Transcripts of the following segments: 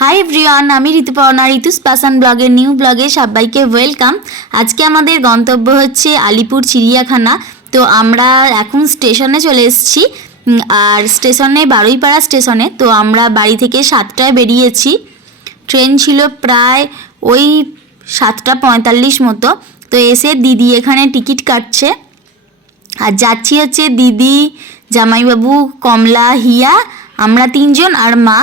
Hi everyone আমি ঋতুপর্ণা, ঋতুস পাসান ব্লগের new ব্লগে সবাইকে ওয়েলকাম আজকে আমাদের গন্তব্য হচ্ছে আলিপুর চিড়িয়াখানা। তো আমরা এখন স্টেশনে চলে এসেছি। আর স্টেশনে বারুইপাড়া স্টেশনে তো আমরা বাড়ি থেকে সাতটায় বেরিয়েছি। ট্রেন ছিল প্রায় ওই সাতটা পঁয়তাল্লিশ মতো। তো এসে দিদি এখানে টিকিট কাটছে। আর যাচ্ছি হচ্ছে দিদি, জামাইবাবু, কমলা, হিয়া, আমরা তিনজন আর মা।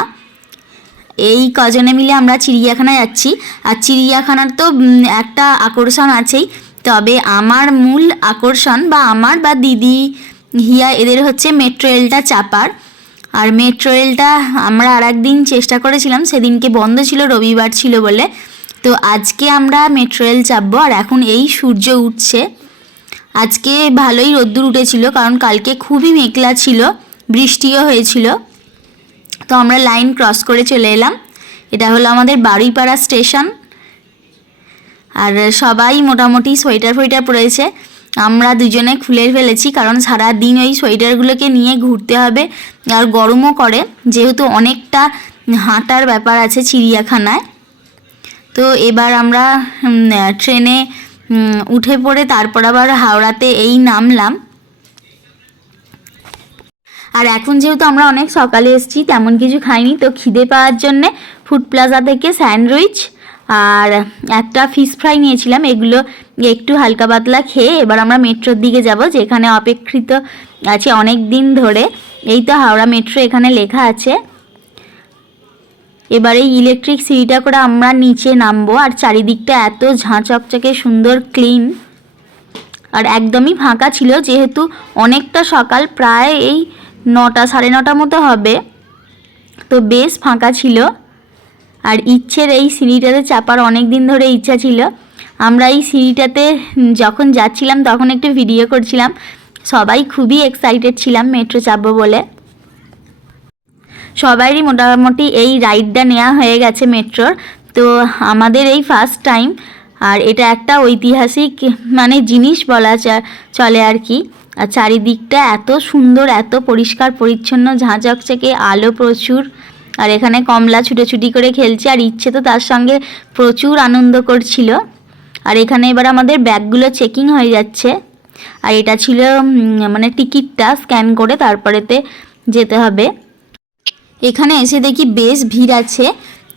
এই কজনে মিলে আমরা চিড়িয়াখানায় যাচ্ছি। আর চিড়িয়াখানার তো একটা আকর্ষণ আছেই। তবে আমার মূল আকর্ষণ বা আমার বা দিদি হিয়া এদের হচ্ছে মেট্রো রেলটা চাপার। আর মেট্রো রেলটা আমরা আর একদিন চেষ্টা করেছিলাম, সেদিনকে বন্ধ ছিল, রবিবার ছিল বলে। তো আজকে আমরা মেট্রো রেল চাপবো, আর এখন এই সূর্য উঠছে। আজকে ভালোই রোদ্দুর উঠেছিল, কারণ কালকে খুবই মেঘলা ছিল, বৃষ্টিও হয়েছিল। তো আমরা লাইন ক্রস করে চলে এলাম। এটা হলো আমাদের বারুইপাড়া স্টেশন। আর সবাই মোটামুটি সোয়েটার ফোয়েটার পরেছে। আমরা দুজনে খুলে ফেলেছি কারণ সারা দিন ওই সোয়েটারগুলোকে নিয়ে ঘুরতে হবে আর গরমও করে। যেহেতু অনেকটা হাঁটার ব্যাপার আছে চিড়িয়াখানায়। তো এবার আমরা ট্রেনে উঠে পড়ে তারপর আবার হাওড়াতে এই নামলাম। আর এখন যেহেতু আমরা অনেক সকালে এসেছি, তেমন কিছু খাইনি, তো খিদে পাওয়ার জন্যে ফুড প্লাজা থেকে স্যান্ডউইচ আর একটা ফিশ ফ্রাই নিয়েছিলাম। এগুলো একটু হালকা পাতলা খেয়ে এবার আমরা মেট্রোর দিকে যাব, যেখানে অপেক্ষিত আছে অনেক দিন ধরে। এই তো হাওড়া মেট্রো এখানে লেখা আছে। এবার এই ইলেকট্রিক সিঁড়িটা করে আমরা নিচে নামবো আর চারিদিকটা এত ঝাঁ চকচকে সুন্দর ক্লিন আর একদমই ফাঁকা ছিল, যেহেতু অনেকটা সকাল, প্রায় এই নটা সাড়ে নটা মতো হবে। তো বেশ ফাঁকা ছিল। আর ইচ্ছের এই সিঁড়িটাতে চাপার অনেক দিন ধরে ইচ্ছা ছিল। আমরা এই সিঁড়িটাতে যখন যাচ্ছিলাম তখন একটু ভিডিও করছিলাম। সবাই খুবই এক্সাইটেড ছিলাম মেট্রো চাপবো বলে। সবারই মোটামুটি এই রাইডটা নেওয়া হয়ে গেছে মেট্রোর তো আমাদের এই ফার্স্ট টাইম আর এটা একটা ঐতিহাসিক মানে জিনিস বলা চলে আর কি। আর চারিদিকটা এত সুন্দর, এত পরিষ্কার, পরিচ্ছন্ন ঝাঁঝকচকে আলো প্রচুর। আর এখানে কমলা ছুটোছুটি করে খেলছে, আর ইচ্ছে তো তার সঙ্গে প্রচুর আনন্দ করছিল। আর এখানে এবার আমাদের ব্যাগগুলো চেকিং হয়ে যাচ্ছে। আর এটা ছিল মানে টিকিটটা স্ক্যান করে তারপরেতে যেতে হবে। এখানে এসে দেখি বেশ ভিড় আছে।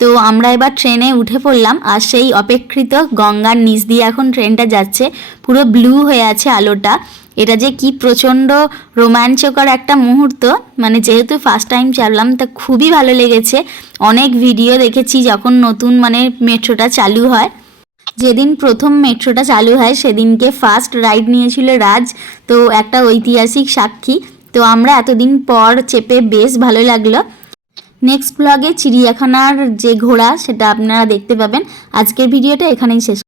তো আমরা এবার ট্রেনে উঠে পড়লাম আর সেই অপেক্ষিত গঙ্গার নিচ দিয়ে এখন ট্রেনটা যাচ্ছে। পুরো ব্লু হয়ে আছে আলোটা। এটা যে কি প্রচণ্ড রোমাঞ্চকর একটা মুহূর্ত। মানে যেহেতু ফার্স্ট টাইম চাপলাম তা খুবই ভালো লেগেছে। অনেক ভিডিও দেখেছি যখন নতুন মানে মেট্রোটা চালু হয়। যেদিন প্রথম মেট্রোটা চালু হয়, সেদিনকে ফার্স্ট রাইড নিয়েছিল রাজ, তো একটা ঐতিহাসিক সাক্ষী। তো আমরা এতদিন পর চেপে বেশ ভালো লাগল। নেক্সট ব্লগে চিড়িয়াখানার যে ঘোড়া সেটা আপনারা দেখতে পাবেন। আজকের ভিডিওটা এখানেই শেষ